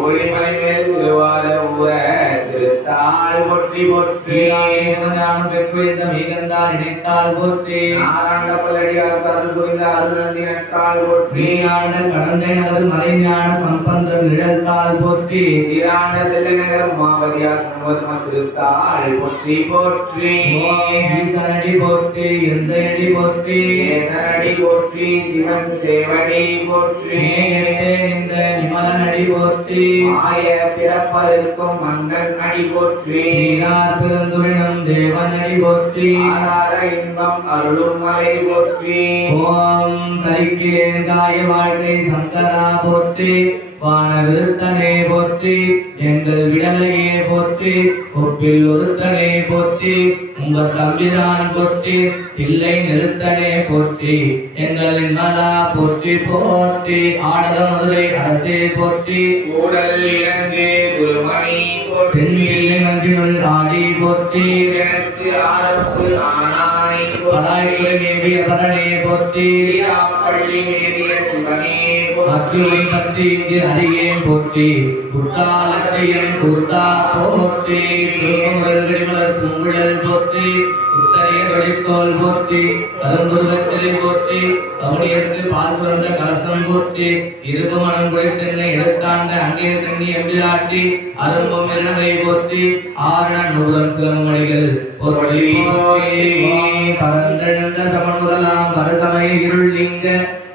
ஒளிமலை மேல் திருவாரூர திருத்தாள் நினைத்தால் போற்றி போற்றி ஞானம் பெற்று இந்த மீகந்தால் நினைத்தால் போற்றி ஆராண்ட பல்லடியார் அருள் புரிந்த அருள் நினைத்தால் போற்றி ஆண்ட கடந்தை நகர் மறைஞான சம்பந்தர் நிழல்தால் போற்றி ஈராண்ட தெல்லை நகர் மாபதியார் சம்பதம திருத்தாள் போற்றி போற்றி ஈசனடி போற்றி எந்தடி போற்றி ஏசனடி போற்றி சிவன் சேவடி போற்றி இந்த நிமலனடி போற்றி ஆய பிறப்பதற்கும் மன்னன் அடி போற்றி நீரார் பிறந்துவினம் தேவனடி போற்றி ஆராத இன்பம் அருளும் மலை போற்றி ஓம் கலிக்கிலே காய வாழ்க்கை சங்கரா போற்றி வான விருத்தனே போற்றி எங்கள் விடலையே போற்றி ஒப்பில் ஒருத்தனே போற்றி உங்கள் தம்பிரான் போற்றி பிள்ளை நிறுத்தனே போற்றி எங்களின் மலா போற்றி போற்றி ஆடல மதுரை அரசே போற்றி ஊடல் இலங்கை குருமணி பெண்ணில் நன்றினுள் ஆடி போற்றி எனக்கு ஆரப்பு ஆனாய் பலாய்களை மேவிய பரணே போற்றி பள்ளி மேவிய சிவனே அச்சுவை பற்றி இங்கு அறியே போற்றி குற்றாலத்தையன் குர்த்தா போற்றி சுருகமலர் பூங்குழல் போற்றி உத்தரைய தொழிற்கோள் போற்றி கரும்புருவச்சிலை போற்றி கவனியருக்கு பால் சுரந்த கலசம் போற்றி இருப்பு மனம் குழைத்தென்னை எடுத்தாண்ட அங்கே தண்ணி எம்பிராட்டி அரும்பும் இரணவை போற்றி ஆரண நூறம் சிலமணிகள் போற்றி போற்றி பரந்தெழுந்த சமன் முதலாம் பரசமய இருள் நீங்க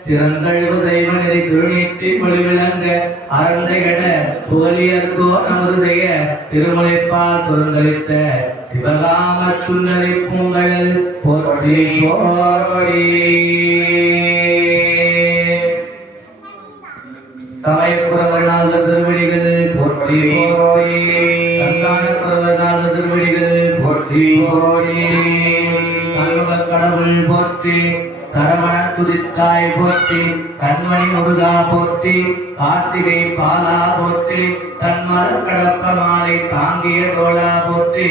சிறந்தழிவு செய்வனை திருநீற்றி மொழிவிளங்க அறந்த கெட புகழியர்கோ நமது செய்ய திருமுனைப்பால் சுரங்களித்த சிவகாம சுந்தரி பூங்கல் போற்றி போற்றி சமயக்குறவனாக திருவிழிகள் போற்றி போற்றி சந்தான குறவனாக திருவிழிகள் போற்றி போற்றி சண்முக கடவுள் போற்றி சரவண துதித்தாய் போற்றி கண்மணி முருகா போற்றி கார்த்திகை பாலா போற்றி தன்மலர் கடப்ப மாலை தாங்கிய தோழா போற்றி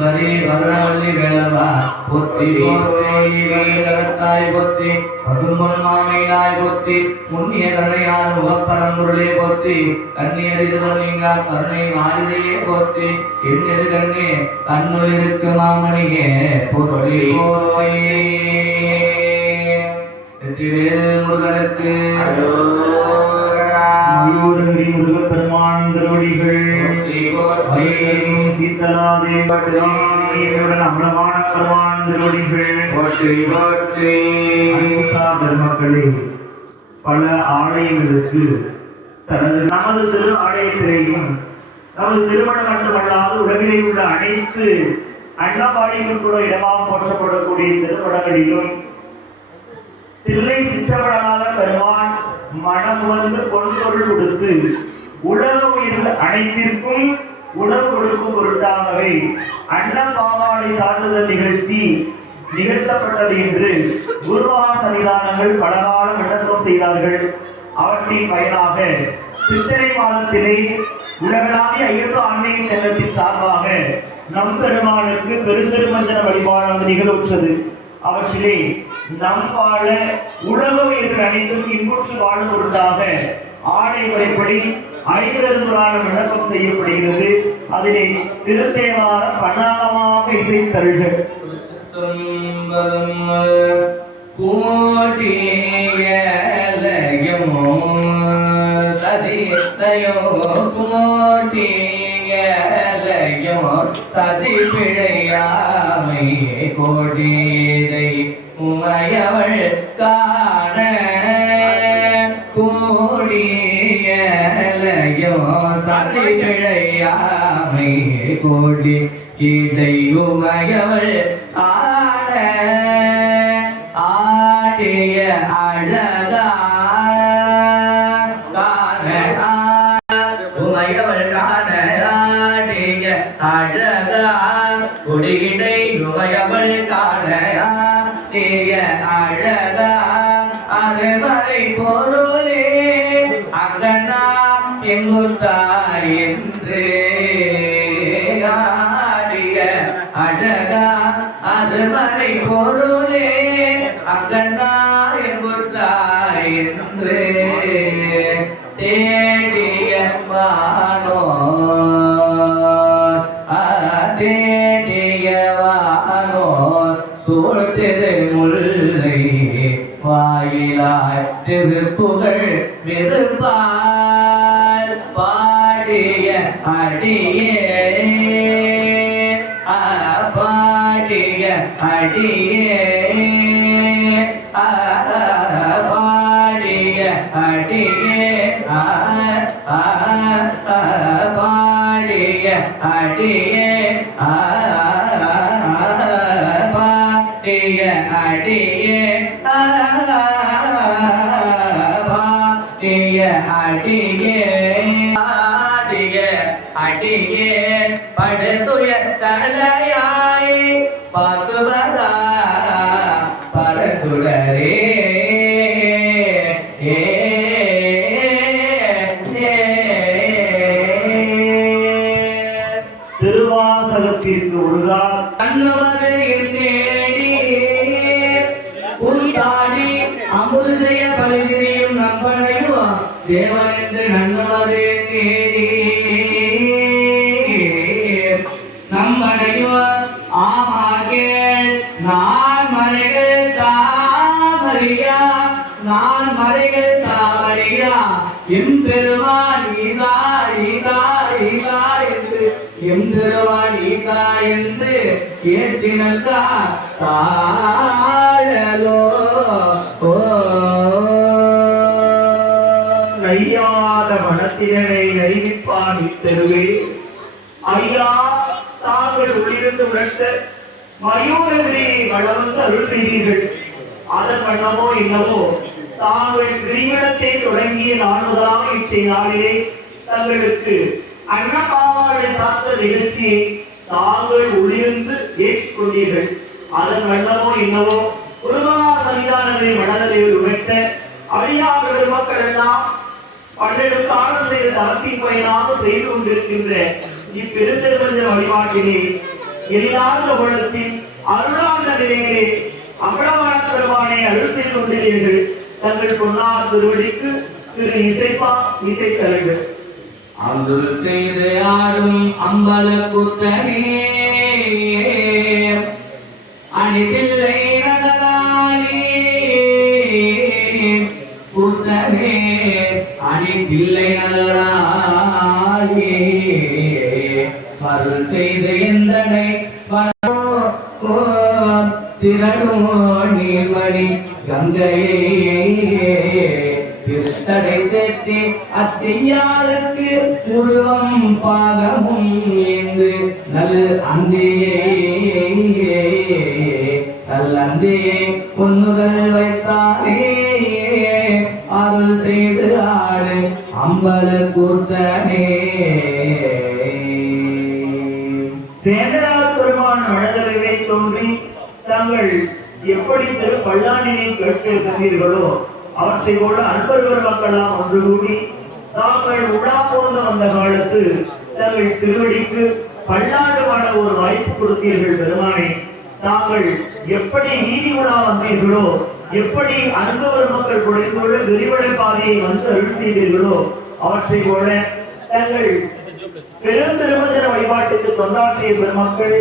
வரி வதனவல்லி வேளவா போற்றி போற்றி வலிகரத்தாய் போற்றி பசும்பொன் மாமையிலாய் போற்றி புண்ணிய தன்னையார் முகப்பரம்பொருளே போற்றி கண்ணியறிதுவர் நீங்கா கருணை மாறிதையே போற்றி எண்ணெரு கண்ணே கண்ணுள் இருக்கு மாமணியே போற்றி போய் முருகனுக்கு முருகப்பெருமான் திருவடிகள் சீத்தலாதேவன் அமலமான பெருமான் திருவடிகள் பெருமக்களே பல ஆலயங்களுக்கு நமது திரு ஆலயத்திலேயும் நமது திருமணம் மட்டுமல்லாது உலகிலே உள்ள அனைத்து அன்னபாடிகளும் கூட இடமாக போற்றப்படக்கூடிய திருமணங்களிலும் தில்லை சிற்றப்படாத பெருமான் மனம் வந்து பொன்பொருள் கொடுத்து உலக உயிர்கள் அனைத்திற்கும் உணவு கொடுக்கும் பொருட்டாகவே அன்னபாவாடை சான்றிதழ் நிகழ்ச்சி நிகழ்த்தப்பட்டது என்று குருமகா சன்னிதானங்கள் பலகாலம் விண்ணப்பம் செய்தார்கள். அவற்றின் பயனாக சித்திரை மாதத்திலே உலகளாவிய ஐஎஸ்ஓ ஆன்மீக சங்கத்தின் சார்பாக நம் பெருமானுக்கு பெருந்திருமஞ்சன வழிபாடு நிகழ்வுற்றது. அவற்றிலே நம் வாழ உலக உயிர்கள் அனைத்தும் இன்புற்று வாழும் பொருட்டாக ஆடை முறைப்படி 50 புராணம் விண்ணப்பம் செய்யப்படுகிறது. அதிலே திருத்தேவார பணாகமாக இசைத்தருள்கள் சதி பிழையாமை கோடிதை உமையவள் காண கோடியலையோ சதி பிழையாமை கோடி இதை உமையவள் காண ஆடிய அழகா காண உமையவள் காண ஆடிய அழகா குடிகிடை உமையவள் காண ஆடிய அழகா அருமறை பொருளே அங்கனா எங்குத்தாய் என்று ஆடிய அழகா அருமறை பொருளே அங்கனா எங்குத்தாய் என்று தேடிய வானோ திருப்புகழ் விருப்பால் பாடிய அடியே பாடிய அடியே பாடிய அடியே பாடிய அடியே பாடிய அடியே பாடிய அடியே பாடிய அடியே படுதுய தலையாய் பசுபதா பரதுடரே திருவாசகத்திற்கு ஒருகா கண்ணுவரையில் தேடி உருத்தாடி அமுது செய்ய பலிதிரியும் நம்பனையும் தேவன் என்று நன்னுவரே தேடி நம்பனையும் ஆமாக்கேள் நான் மலைகள் தாமரியா நான் மலைகள் தாமரியா எம் பெருமான் ஈசா ஈசா ஈசா என்று எம் பெருமான் ஈசா என்று ஏற்றினதா சாழலோ நையாத மனத்தினை நைவிப்பான் இத்தருவே ஐயா தாங்கள் உள்ளிருந்து உணர்த்த மயூரகிரி வளவந்து அருள் செய்தீர்கள் அதன் வண்ணமோ என்னவோ தாங்கள் கிரிவலத்தை தொடங்கிய நாடுதான் இச்செய்நாளிலே தங்களுக்கு அன்னபாவாடை சார்ந்த நிகழ்ச்சியை தாங்கள் உள்ளிருந்து ஏற்றுக்கொண்டீர்கள் அதன் வண்ணமோ என்னவோ குருமகா சன்னிதானங்களை மனதில் உழைத்த அடியார் பெருமக்கள் எல்லாம் பன்னெடுக்காலம் செய்த தளத்தின் பயனாக செய்து கொண்டிருக்கின்ற இப்பெருந்திருமஞ்ச வழிபாட்டிலே எளிதார்ந்த குணத்தில் அருளார்ந்த நிலையிலே அமலவர பெருமானை அருள் செய்து கொண்டிருந்தீர்கள் தங்கள் பொன்னார் திருவடிக்கு திரு இசைப்பா இசைத்தலைவர் அருள் செய்து ஆடும் அம்பல குத்தனே அணிதில்லை நகராளி குத்தனே அணிதில்லை நகராளி அருள் செய்து எந்தனை திரளோ நீர்மணி கங்கையே திருத்தடை சேர்த்து அச்செய்யாருக்கு உருவம் பாதமும் ஏந்து நல் அந்தியே நல்லந்தியே பொன்னுதல் வைத்தாரே அருள் செய்து ஆடு அம்பல கூத்தனே சேந்தரார் பெருமான் மனதளவே தோன்றி தாங்கள் எப்படி திரு பல்லாண்டினை கேட்க சென்றீர்களோ அவற்றை போல அன்பர்கள் மக்களாம் ஒன்று கூடி தாங்கள் உலா போன்ற வந்த காலத்து தங்கள் திருவடிக்கு பல்லாண்டு வாழ ஒரு வாய்ப்பு கொடுத்தீர்கள் பெருமானே தாங்கள் எப்படி நீதி உலா வந்தீர்களோ எப்படி அன்பவர் மக்கள் குறைசூழ விரிவடை பாதையை வந்து அருள் செய்தீர்களோ அவற்றை போல தங்கள் பெருந்திருமஞ்சன வழிபாட்டுக்கு தொண்டாற்றிய பெருமக்கள்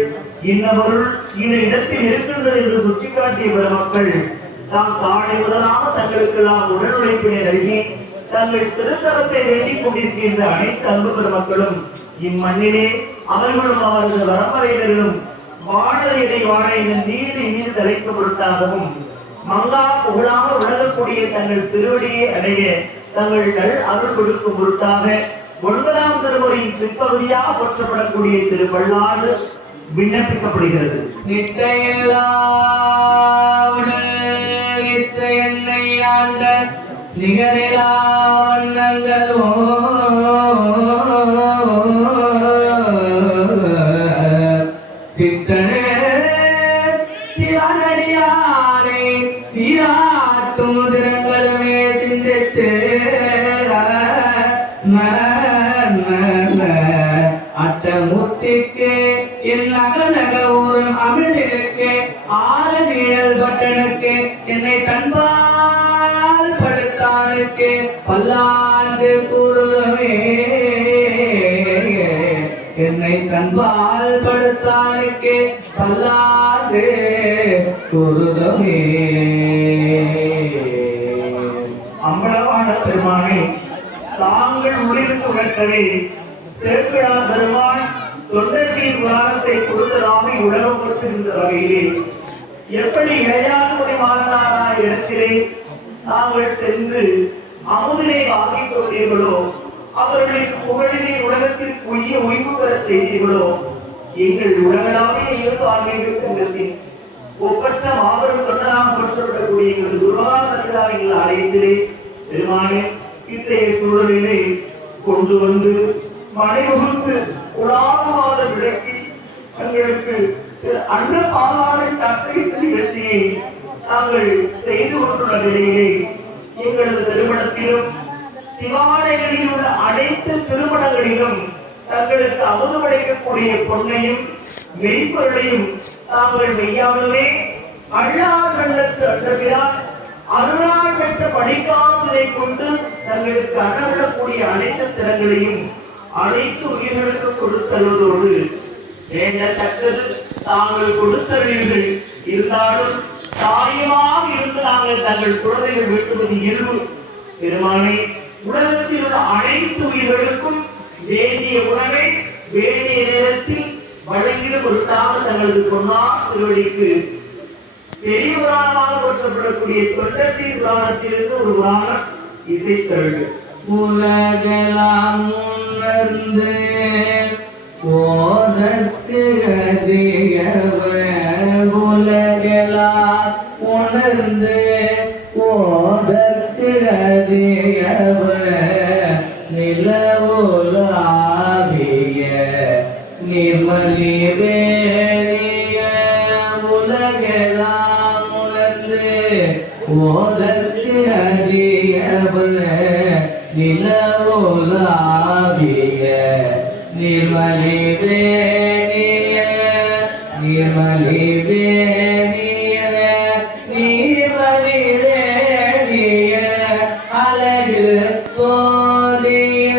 இன்னவருள் இந்த இடத்தில் இருக்கின்றது என்று சுட்டிக்காட்டிய பெருமக்கள் தாம் காலை முதலாக தங்களுக்கெல்லாம் உடல் உழைப்பினை நல்கி தங்கள் திருத்தலத்தை வேண்டிக் கொண்டிருக்கின்ற அனைத்து அன்பு பெருமக்களும் இம்மண்ணிலே அவர்களும் அவரது வரம்பரையினர்களும் வாழலை வாழ இந்த நீரில் நீர் தலைக்க பொருட்டாகவும் மங்கா புகழாக விளங்கக்கூடிய தங்கள் திருவடியை அடைய தங்கள் நல் அருள் கொடுக்கும் பொருட்டாக 9ஆம் திருமுறையின் பிற்பகுதியாக போற்றப்படக்கூடிய திருவள்ளாறு விண்ணப்பிக்கப்படுகிறது. என்னை ஆண்ட நிகரிலா வண்ணங்களோ சித்தனே சிவனடியாரை சீராட்டும் தினங்களுமே சிந்தித்து அட்டமுத்திக்கு என் நகநக ஊரும் அமிழ்நிலைக்கு ஆழ நீழல் பட்டனுக்கு என்னை தன்பால் படுத்தானுக்கு பல்லாண்டு கூறுதமே என்னை தன்பால் படுத்தானுக்கு பல்லாண்டு கூறுதமே உணர்த்தவே சேக்கிழார் பெருமான் தொண்டசீர் புராணத்தை கொடுத்ததாக உலகப்படுத்துகின்ற வகையிலே எப்படி இளையான்குடி மாறனாரா இடத்திலே தாங்கள் சென்று அமுதினை வாங்கிக் கொண்டீர்களோ, அவர்களின் புகழினை உலகத்திற்கு ஓய்வு பெறச் செய்தீர்களோ, எங்கள் உலகளாவிய இயல்பு ஆன்மீக சங்கத்தின் ஒப்பற்ற மாபெரும் தொண்டராக போற்றப்படக்கூடிய எங்களது குருவான சன்னிதானங்கள் அடையத்திலே பெருமானே இன்றைய சூழலிலே கொண்டு வந்து மனைமுகத்து உலாவுவாத விளக்கி தங்களுக்கு அன்ற பாவாடை சட்டத்தின் நிகழ்ச்சியை நாங்கள் செய்து கொண்டுள்ள நிலையிலே எங்களது திருமணத்திலும் சிவாலயங்களில் உள்ள அனைத்து திருமணங்களிலும் தங்களுக்கு அமுது படைக்கக்கூடிய பொன்னையும் மெய்ப்பொருளையும் தாங்கள் மெய்யாகவே அல்லார் கண்டத்து அன்றபிரான் அருளால் பெற்ற படிக்காசினை கொண்டு தங்களுக்கு அறவிடக்கூடிய அனைத்து திறங்களையும் அனைத்து உயிர்களுக்கு கொடுத்தருவதோடு வேண்டத்தக்கது தாங்கள் கொடுத்தவர்கள் இருந்தாலும் தாயமாக இருந்து நாங்கள் தங்கள் குழந்தைகள் வீட்டுவது இயல்பு. பெருமானை உலகத்தில் உள்ள அனைத்து உயிர்களுக்கும் வேண்டிய உணவை வேண்டிய நேரத்தில் வழங்கிட கொடுத்தாமல் தங்களது பொன்னார் திருவடிக்கு பெரிய புராணமாக போற்றப்படக்கூடிய தொண்டசீர் புராணத்திலிருந்து ஒரு புராணம் இசைத்தருள். உலகெல்லாம் உணர்ந்து ஓதற்கு அறியவர், உலகெல்லாம் உணர்ந்து ஓதற்கு அறியவர், நிலவுலாவிய நிர்மலி வேறிய, உலகெல்லாம் உணர்ந்து ஓதற்கு அறியவர், நிலவுலாவிய நிர்மலி வேறிய, நிர்மலி வேறிய, நிர்மலி வேறிய அழகு சோதிய,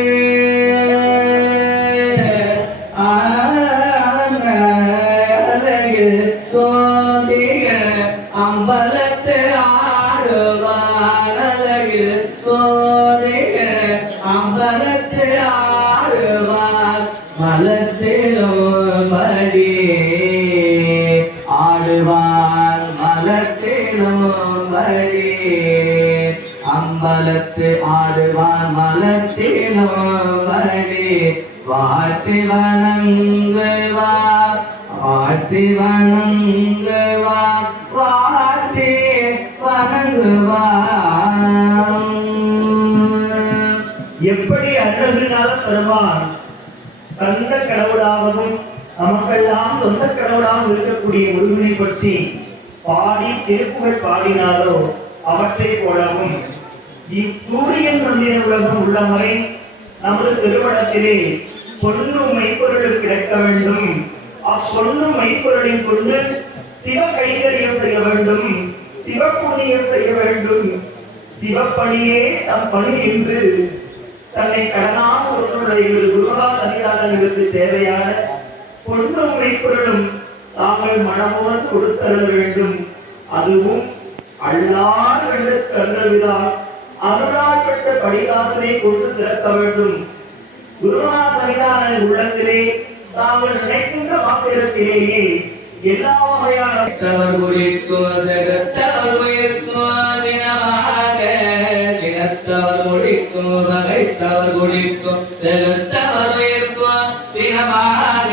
அழகு சோதிய அம்பலத்து ஆடுவார், அழகு சோதிய அம்பலத்து ஆடுவார், மலத்திலும் படி ஆடுவார், மலத்திலும் படி அம்பலத்து ஆடுவார், மலத்திலும் படி வாழ்த்தி வணங்குவார், வாழ்த்தி வணங்குவார், வாழ்த்தி வணங்குவார். எப்படி அருணகிரிநாத பெருமான் தந்த கடவுளாகவும் நமக்கெல்லாம் சொந்த கடவுளாகவும் இருக்கக்கூடிய முருகனை பற்றி பாடி திருப்புகழ் பாடினாரோ அவற்றை போலவும் இச்சூரியன் மந்திர உலகம் உள்ளவரை நமது திருமணத்திலே பொன்னும் மெய்ப்பொருள் கிடைக்க வேண்டும். அப்பொன்னும் மெய்ப்பொருளின் கொண்டு சிவ கைங்கரியம் செய்ய வேண்டும், சிவப்புண்ணியம் செய்ய வேண்டும். சிவப்பணியே தம் பணி என்று தன்னை கடனாக கொண்டுள்ள எங்கள் குருவா சன்னிதானங்களுக்கு தேவையான பொன்னும் மெய்ப்பொருளும் தாங்கள் மனமோடு கொடுத்தருள வேண்டும். அதுவும் அல்லார் வெள்ளத்து அன்றவிதால் அருளால் பெற்ற படிகாசனை கொண்டு சிறக்க வேண்டும். குருவா சன்னிதான உள்ளத்திலே தாங்கள் நினைக்கின்ற மாத்திரத்திலேயே எல்லா வகையான தினத்தவர் முடிக்கும் வகைத்தவர் குடிக்கும் செலுத்தவர் உயிர்க்கும் தினமாக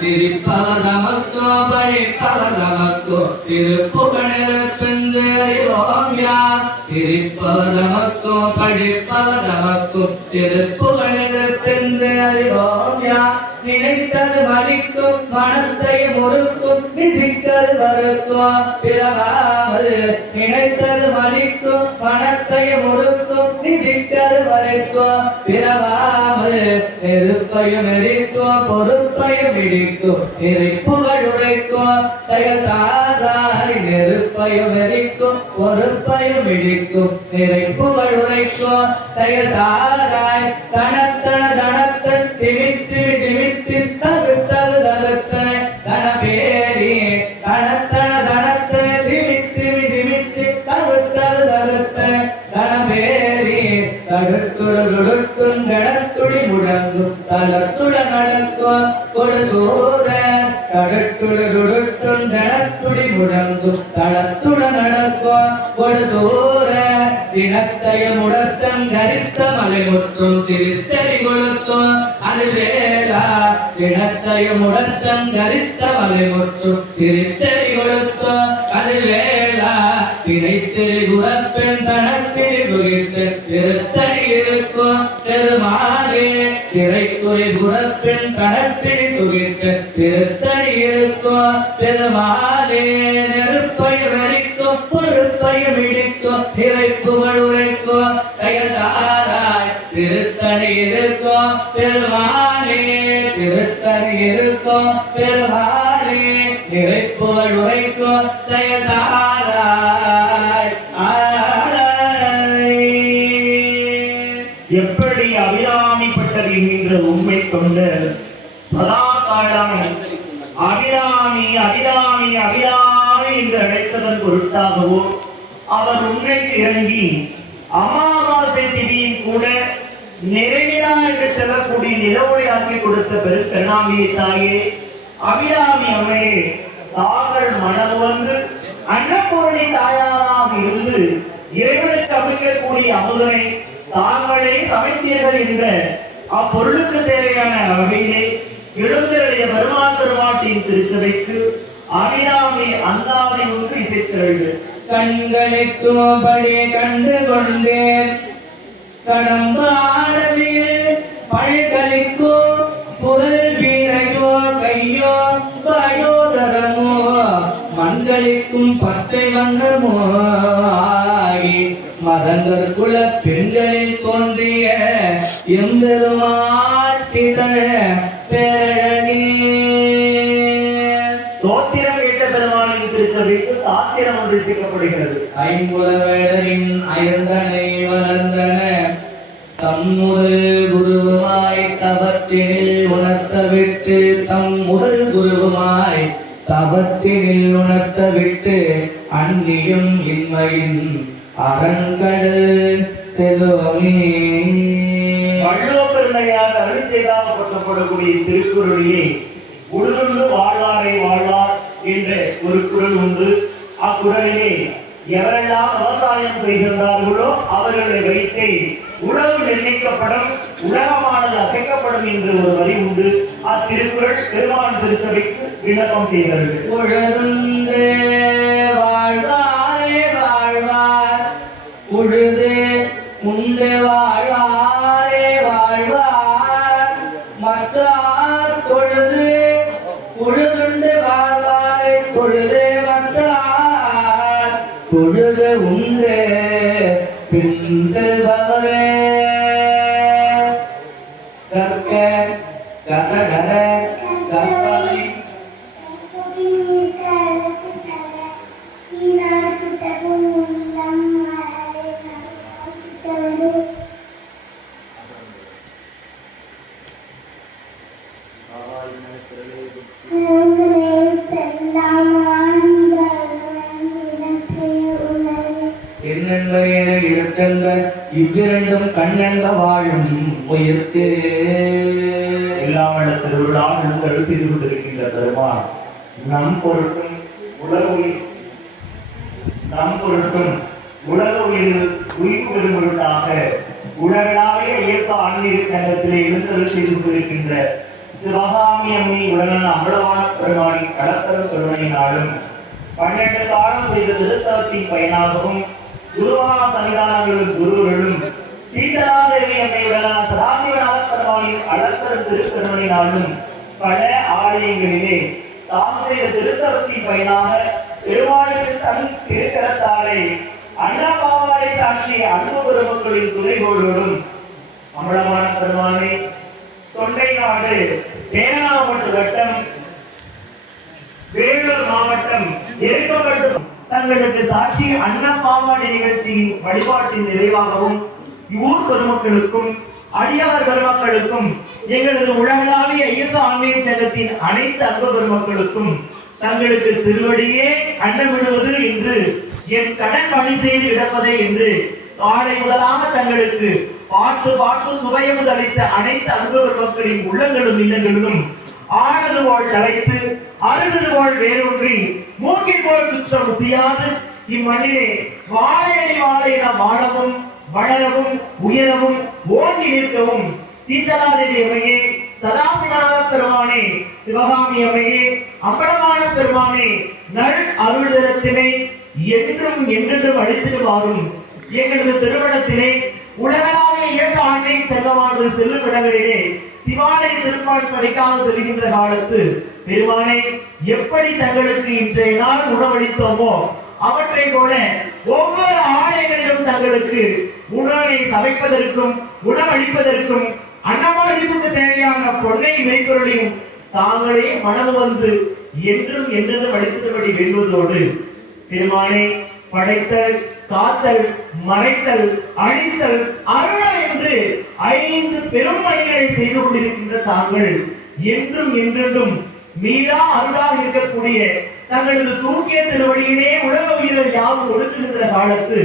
திரிப்பவர் நமக்கோ படிப்பவர் நமக்கோ திருப்புகழென்று அறிவோம் யார், திரிப்பவர் நமக்கோ படிப்பவர் நமக்கோ திருப்புகழென்று அறிவோம் யார். நினைத்தது மதிக்கும் மனத்தை முறுக்கும் நிசிக்கல் மறுக்கும் பிறவாமல், நினைத்தது மதிக்கும் மனத்தை முறுக்கும் நிசிக்கல் மறுக்கும் பிறவாமல், நெருப்பையும் எரிக்கும் பொறுப்பையும் இடிக்கும் நெருப்புகள் உரைக்கும் செயல்தாராய், நெருப்பையும் எரிக்கும் பொறுப்பையும் இடிக்கும் நெருப்புகள் உரைக்கும் செயல்தாராய். தனத்தன தனத்தன் திமித்து திமித்து தகுத்தது தகுத்தன தனபேரி, தனத்தன தனத்தன திமித்து திமித்து தகுத்தது தகுத்தன தனபேரி. தடுத்துடு துடுக்கும் கணத்துடி கொடுதூர சினத்தையமுடத்தம் கரித்த மலைமுற்றும் சிரித்தறி கொளுத்தும் அது வேளா சினத்தையமுடத்தம் கரித்த மலைமுற்றும் சிரித்தறி கொளுத்தும் அது வேளா இணைத்திரு குரப்பெண் தனத்திரி குறித்து திருத்தறி இருக்கும் பெருமாளே திரைத்துறை குரப்பெண் தனத்திரி குறித்து திருத்தறி இருக்கும் பெருமாளே நெருப்பை வெறிக்கும் பொறுப்பை விழிக்கும் இறைப்புகள் உரைக்கும் கையதாராய் திருத்தணி இருக்கும் பெருமாளே திருத்தணி இருக்கும் பெருமாளே இறைப்புகள் உரைக்கும் கையதாராய் எப்படி அபிராமிப்பட்டது என்கின்ற உண்மை கொண்டு சதா காலம் அபிராமி அபிராமி அபிராமி என்று அழைத்ததன் பொருட்டாகவோ அவர் உண்மைக்கு இறங்கி அமாவாசை திதியும் கூட நிறைநிலா என்று செல்லக்கூடிய நிலவொளியாக்கி கொடுத்த பெருக்கருணாமியை தாயே அபிராமி அம்மையே தாங்கள் மனம் வந்து அன்னபூரணி தாயாராக இருந்து இறைவனுக்கு அமைக்கக்கூடிய அமுதனை தாங்களே சமைத்தீர்கள் என்ற அப்பொருளுக்கு தேவையான வகையிலே எழுந்தருடைய பெருமாள் பெருமாட்டின் திருச்சபைக்கு அபிராமி அந்தாதி ஒன்று இசைத்தீர்கள். கண்களுக்கும்படி கண்டு கொண்டேன் கடம்பாடவியில் பல்கலிக்கோ குரல் வீணையோ கையோ பயோதரமோ மண்களிக்கும் பச்சை வண்ணமோ ஆகி மதங்கர் குல பெண்களில் தோன்றிய எம்பெருமாட்டிதழ பேரழகே. தோத்திரம் கேட்ட பெருமாளின் திருச்சபைக்கு சாத்திரம் ஒன்று இசைக்கப்படுகிறது. ஐம்புலவேடரின் அயர்ந்தனை வளர்ந்தன தம் முதல் குருவுமாய் தவத்தினில் உணர்த்தவிட்டு தம் முதல் குருவுமாய் தவத்தினில் உணர்த்தவிட்டு அந்நியும் இன்மையின் அரண்கடல் செல்வமே. வள்ளுவப்பெருமையாக அருள் செய்தாக போற்றப்படக்கூடிய திருக்குறளிலே உழுதுண்டு வாழ்வாரை வாழ்வார் என்ற ஒரு குறள் உண்டு. அக்குறளிலே எவரெல்லாம் விவசாயம் செய்கின்றார்களோ அவர்களை வைத்து உணவு நிர்ணயிக்கப்படும், உலகமானது அசைக்கப்படும் என்று ஒரு வரி உண்டு. அத்திருக்குறள் பெருமாள் திருச்சபைக்கு விண்ணப்பம் செய்கிறது. உழந்து வாழ்வாரே வாழ்வார் உழுது உண்டு வாழ்வாரே வாழ்வார் மற்றார் கொழுது உழுதுண்டு வாழ்வாரை கொழுது மற்றார் கொழுது உண்டு பின் செல்பவரே. கற்க கதடர கற்பனை இவ்விரண்டும் கண்ணென்ற வாழும் உயிர்த்து எல்லாம் திருவிழாக்கள் செய்து கொண்டிருக்கின்ற பெருமாள் நம் பொருட்டும் உலக உயிர் உயிர் பெருமொருட்டாக உலகளாவிய இயேசு ஆன்மீக சங்கத்திலே எழுந்தருள் செய்து கொண்டிருக்கின்ற சிவகாமி அம்மி உடனே அம்பலவான பெருமாளின் கடற்கர பெருமையினாலும் 12 காலம் செய்த திருத்தலத்தின் பயனாகவும் குருவா சன்னிதானங்களும் குருவர்களும் சீதலாதேவி அம்மையுடனான சதாசிவநாத பெருமாளின் அழற்கர திருக்கருணையினாலும் பல ஆலயங்களிலே தாம் செய்த திருத்தலத்தின் பயனாக பெருமாளுக்கு தன் திருக்கரத்தாலே அன்னபாவாடை சாட்சி அன்பு பெருமக்களின் துணைகோடுகளும் அம்பலமான பெருமானை தொண்டை நாடு தேனாவட்டு வட்டம் வேலூர் மாவட்டம் எருக்கப்பட்டு தங்களுக்கு சாட்சி அன்னபாவாடை நிகழ்ச்சியின் வழிபாட்டின் நிறைவாகவும் ஊர் பெருமக்களுக்கும் அடியவர் பெருமக்களுக்கும் எங்களது உலகளாவிய இயேசு ஆன்மீக சங்கத்தின் அனைத்து அன்பு பெருமக்களுக்கும் தங்களுக்கு திருவடியே அன்னமிடுவது என்று என் கடன் பணி செய்து கிடப்பதை என்று காலை முதலாக தங்களுக்கு பார்த்து பார்த்து சுவையமுது அளித்த அனைத்து அன்பு பெருமக்களின் உள்ளங்களும் இல்லங்களிலும் ஆனது போல் தலைத்து அருகது போல் வேரூன்றி மூக்கில் போல் சுற்றம் செய்யாது இம்மண்ணிலே வாழையடி வாழையின வாழவும் வளரவும் உயரவும் ஓங்கி நிற்கவும் சீதலாதேவி அம்மையே, சதாசிவநாத பெருமானே, சிவகாமி அம்மையே, அம்பலமான பெருமானே, நல் அருள்தரத்தினை என்றும் என்றென்றும் அளித்திடுவாரும் எங்களது திருமணத்திலே உலகளாவிய இயேசு ஆண்டை செல்வமானது செல்லும் இடங்களிலே சிவாலய திருப்பால் படைக்காமல் செல்கின்ற காலத்து பெருமானே, எப்படி தங்களுக்கு இன்றைய நாள் உணவளித்தோமோ அவற்றை போல ஒவ்வொரு ஆலயங்களிலும் தங்களுக்கு உணவை சமைப்பதற்கும் உணவளிப்பதற்கும் அன்னமாரிப்புக்கு தேவையான பொன்னை மெய்ப்பொருளையும் தாங்களே மனம் வந்து என்றும் என்றென்றும் அளித்தபடி வேண்டுவதோடு பெருமானே, படைத்தல், காத்தல், மறைத்தல், அழித்தல், அருள் என்று 5 பெரும் பணிகளை செய்து கொண்டிருக்கின்ற தாங்கள் என்றும் என்றென்றும் மீரா அருளாக இருக்கக்கூடிய தங்களது தூக்கிய திருவடியிலே உலக உயிர்கள் யாவும் ஒடுக்குகின்ற காலத்து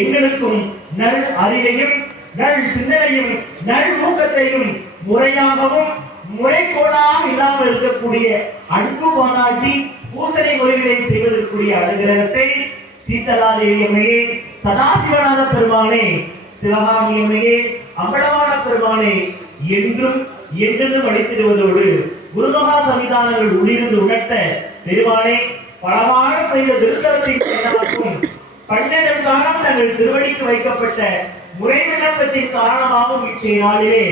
எங்களுக்கும் நல் அறிவையும் நல் சிந்தனையும் நல் ஊக்கத்தையும் முறையாகவும் முறைகோடாக இல்லாமல் இருக்கக்கூடிய அன்பு பாராட்டி பூசனை முறைகளை செய்வதற்குரிய அனுகிரகத்தை சீதலாதேவி அம்மையே, சதாசிவநாத பெருமானே, சிவகாமி அம்மையே, அம்பலமான பெருமானே என்றும் என்றென்றும் அளித்திடுவதோடு குருமகா சன்னிதானங்கள் உள்ளிருந்து உணர்த்த பெருமானே, பலவாறு செய்த திருத்தலத்தின் செயலாக்கும் 12 காலம் தங்கள் திருவடிக்கு வைக்கப்பட்ட முறை விண்ணப்பத்தின் காரணமாகவும் இன்றைய நாளிலே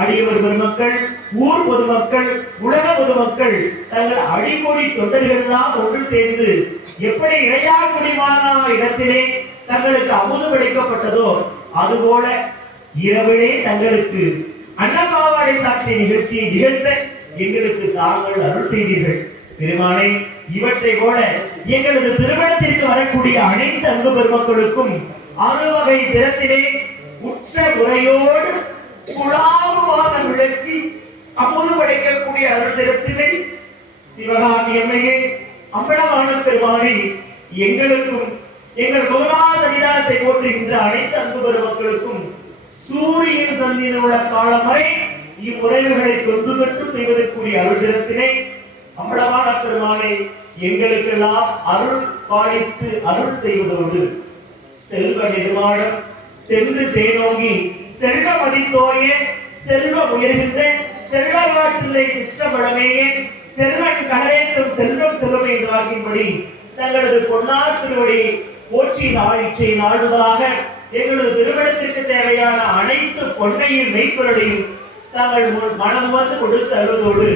அடியவர் பெருமக்கள், ஊர் பொதுமக்கள், உலக பொதுமக்கள் தங்கள் அடிமொழி தொண்டர்கள் எல்லாம் ஒன்று சேர்ந்து எப்படி இளையார் குடிமான இடத்திலே தங்களுக்கு அமுது கிடைக்கப்பட்டதோ அதுபோல இரவிலே தங்களுக்கு அன்னபாவாடை சாட்சிய நிகழ்ச்சியை நிகழ்த்த எங்களுக்கு தாங்கள் அருள் செய்தீர்கள் பெருமானே. இவற்றை போல எங்களது திருமணத்திற்கு வரக்கூடிய அனைத்து அன்பு பெருமக்களுக்கும் 6 வகை திறத்திலே உச்ச முறையோடு குழாவுவாத விளக்கி அமுது படைக்கக்கூடிய அருள் திறத்தினை சிவகாமி அம்மையே, அம்பலமான பெருமானே எங்களுக்கும் எங்கள் குருமகா சன்னிதானத்தை போற்றுகின்ற அனைத்து அன்பு பெருமக்களுக்கும் சூரியன் சந்தியில் உள்ள காலம் வரை இம்முறைவுகளை தொன்று தொட்டு செய்வதற்குரிய அருள் திறத்தினை அம்பலமான பெருமானே எங்களுக்கெல்லாம் அருள் பாலித்து அருள் செய்வதோடு செல்வ நெடுமாடம் சென்று சேனோங்கி செல்வ மதித்தோய செல்வ உயர்கின்ற செல்வராட்டிலே சிற்றபடமேயே செல்வன் கடலேற்றும் செல்வம் செல்வம் என்று ஆகின்படி தங்களது பொன்னார் திருவடி போற்றி இச்சை நாடுதலாக எங்களது திருமணத்திற்கு தேவையான அனைத்து பொன்னையும் மெய்ப்பொருளையும் தாங்கள் மனம் வந்து கொடுத்து அழுவதோடு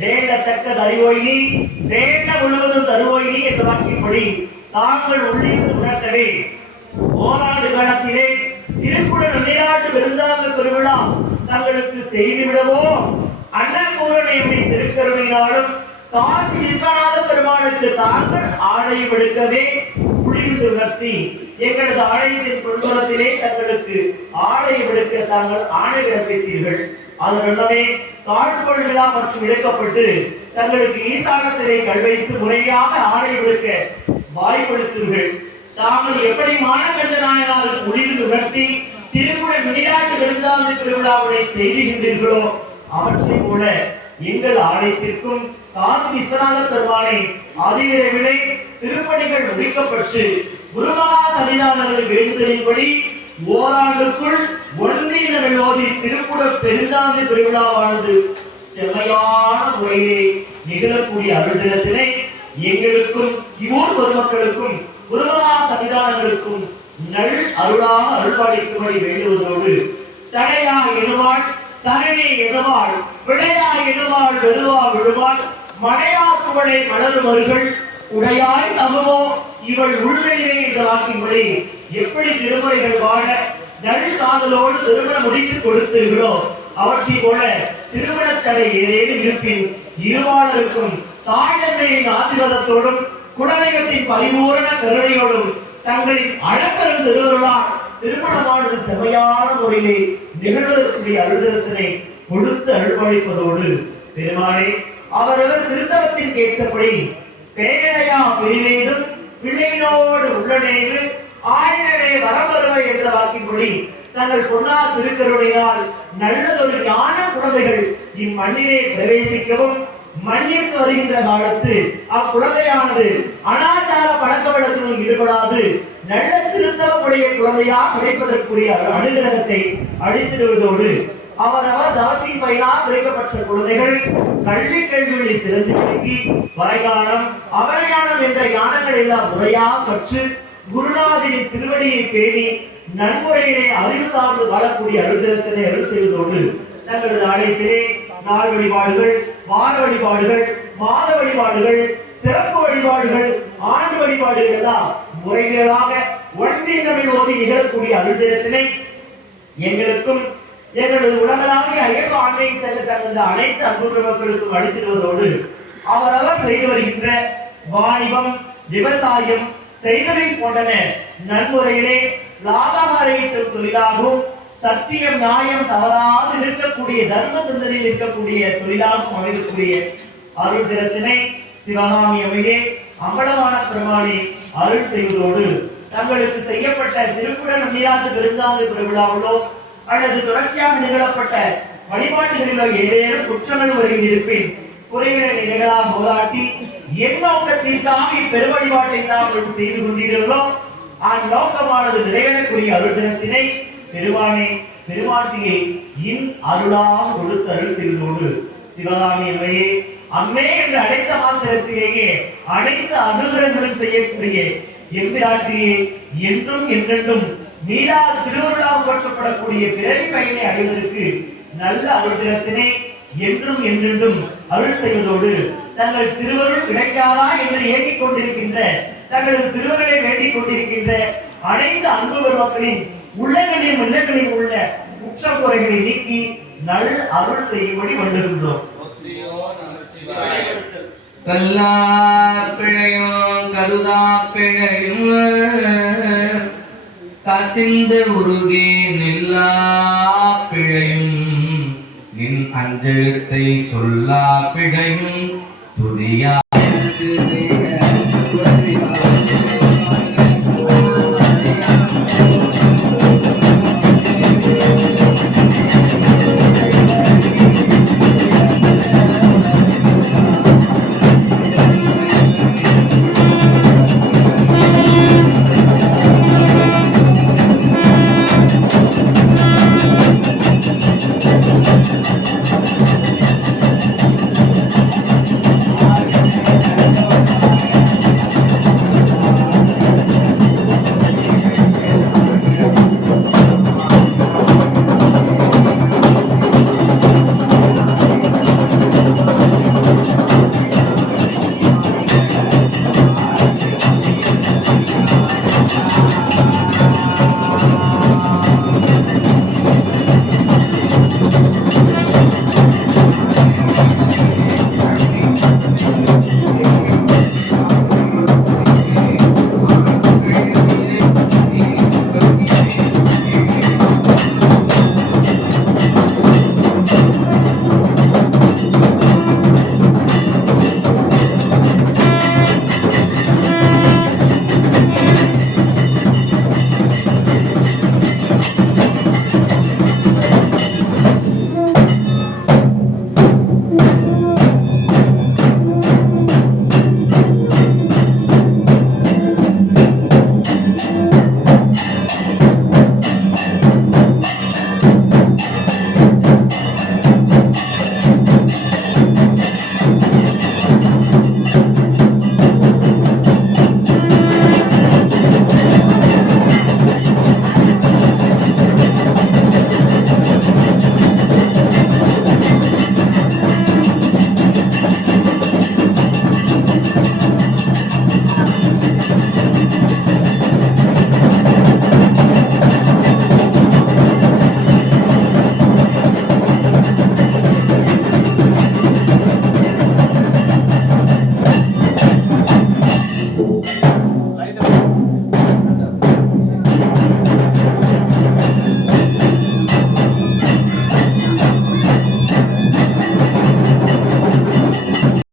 வேண்டத்தக்க தருவோயினி வேண்ட முழுவதும் தருவோயினி என்ற வாக்கின்படி தாங்கள் உள்ளிருந்து உணர்த்தவே ஓராண்டு காலத்திலே திருக்குறள் நிலைநாட்டு விருந்தாங்க பெருவிழா தங்களுக்கு செய்துவிடவோ அன்னபூரணி திருக்கருணையினாலும் காசி விஸ்வநாத பெருமானுக்கு தாங்கள் ஆணையம் எடுக்கவே புரிந்து உணர்த்தி எங்களது ஆலயத்தின் பொருளுரத்திலே தங்களுக்கு ஆணையம் எடுக்க தாங்கள் ஆணை பிறப்பித்தீர்கள். அதனுடனே காட்கோள் விழா மற்றும் எடுக்கப்பட்டு தங்களுக்கு ஈசானத்திலே கல்வைத்து முறையாக ஆணையம் எடுக்க வாய்ப்பளித்தீர்கள். தாங்கள் எப்படி மானகண்ட நாயனாருக்கு உயிரில் உணர்த்தி திருக்குறள் நிலைநாட்டு விருந்தாந்து திருவிழாவை செய்திருந்தீர்களோ அவற்றை போல எங்கள் ஆலயத்திற்கும் காசி விஸ்வநாத பெருமானை அதிவிரைவிலே திருப்பணிகள் முடிக்கப்பட்டு குருமகா சன்னிதானங்கள் வேண்டுதலின்படி ஓராண்டுக்குள் ஒன்றின வெள்ளோதி திருக்குட பெருந்தாந்து பெருவிழாவானது செம்மையான முறையிலே நிகழக்கூடிய அருள் தினத்தினை எங்களுக்கும் இவ்வூர் பொதுமக்களுக்கும் குருமகா சன்னிதானங்களுக்கும் நல் அருளாக அருள்பாலிக்கும்படி வேண்டுவதோடு சடையா எனுவாள் சரணே எனுவாள் விளையா எனுவாள் வெறுவா விழுவாள் மடையா புகழை மலருவர்கள் உடையாய் தகுமோ இவள் உள்வெளியே என்ற வாக்கின்படி எப்படி திருமுறைகள் வாழ நல் காதலோடு திருமணம் முடித்து கொடுத்தீர்களோ அவற்றை போல திருமண தடை ஏதேனும் இருப்பின் இருவாளருக்கும் தாழ்மையின் ஆசீர்வாதத்தோடும் குலதெய்வத்தின் பரிபூரண கருணையோடும் தங்களின் அளப்பெரும் திருவருளால் திருமணமானது செமையான முறையிலே நிகழ்வதற்குரிய அருள்தரத்தினை கொடுத்து அருள்பாலிப்பதோடு பெருமானே அவரவர் திருத்தவத்தின் கேற்றபடி பேரையா பிரிவேதும் பிள்ளையினோடு உள்ளனேவு ஆயினே வரம்பருவை என்ற வாக்கின்படி தங்கள் பொன்னார் திருக்கருணையால் நல்லதொரு ஞான குழந்தைகள் இம்மண்ணிலே பிரவேசிக்கவும் மண்ணிற்கு வருகின்ற காலத்து அக்குழந்தையானது அனாச்சார பழக்க வழக்கங்களில் ஈடுபடாது நல்ல திருத்தவமுடைய குழந்தையா கிடைப்பதற்குரிய அனுகிரகத்தை அளித்திடுவதோடு அவரவர் ஜாதி பயிரால் கிடைக்கப்பட்ட குழந்தைகள் கல்விகளில் சிறந்து விளங்கி வரைகாலம் அவரையானம் என்ற ஞானங்கள் எல்லாம் முறையா கற்று குருநாதரின் திருவடியை பேணி நன்முறையினை அறிவு சார்ந்து வாழக்கூடிய அனுகிரகத்தினை அருள் செய்வதோடு தங்களது ஆலயத்திலே நாள் வழிபாடுகள், வார வழிபாடுகள், மாத வழிபாடுகள், சிறப்பு வழிபாடுகள், ஆண்டு வழிபாடுகள் எல்லாம் முறைகளாக ஒன்றின் ஓதி நிகழக்கூடிய அனுகிரகத்தினை எங்களுக்கும் எங்களது உலகளாவிய ஐஎஸ் ஆன்லைன் சென்ற தங்களது அனைத்து அன்பு மக்களுக்கும் அளித்திடுவதோடு அவரவர் செய்து வருகின்ற வாணிபம், விவசாயம், செய்தலில் போன்றன நன்முறையிலே லாபகார ஈட்டும் தொழிலாகவும் சத்தியம் நியாயம் தவறாது இருக்கக்கூடிய தர்ம சிந்தனையில் இருக்கக்கூடிய தொழிலாகவும் அமைக்கக்கூடிய அருள் தினத்தினை சிவகாமி அவையே அம்பலமான பெருமானே அருள் செய்வதோடு தங்களுக்கு செய்யப்பட்ட திருக்குட நீராட்டு பெருந்தாந்து திருவிழாவிலோ அல்லது தொடர்ச்சியாக நிகழப்பட்ட வழிபாட்டுகளிலோ ஏதேனும் குற்றங்கள் உரையில் இருப்பின் குறைகளை நிகழாக போதாட்டி என் நோக்கத்திற்காக இப்பெரு வழிபாட்டை தான் செய்து கொண்டீர்களோ அந்நோக்கமானது நிறைவேறக்கூடிய அருள் தினத்தினை பெருமானே பெருமாட்டியை இன் அருளாக கொடுத்து அருள் செய்வதோடு சிவகாமி அம்மையே அம்மே என்று அழைத்த மாத்திரத்திலேயே அனைத்து அனுகிரகங்களும் செய்யக்கூடிய எம்பிராட்டியே என்றும் என்றென்றும் மீளா திருவருளால் போற்றப்படக்கூடிய பிறவி பயனை அடைவதற்கு நல்ல அருள் தினத்தினை என்றும் என்றென்றும் அருள் செய்வதோடு தங்கள் திருவருள் கிடைக்காதா என்று ஏங்கிக் கொண்டிருக்கின்ற தங்களது திருவருளை வேண்டிக் கொண்டிருக்கின்ற அனைத்து அன்பு பெருமக்களின் உள்ளங்களின் உள்ளங்களில் உள்ள குற்றக்குறைகளை நீக்கி நல் அருள் செய்யும்படி வந்துகின்றோம். பிழையும் கருதா பிழையும் கசிந்து உருகி நில்லா பிழையும் நின் அஞ்செழுத்தை சொல்லா பிழையும் துதியா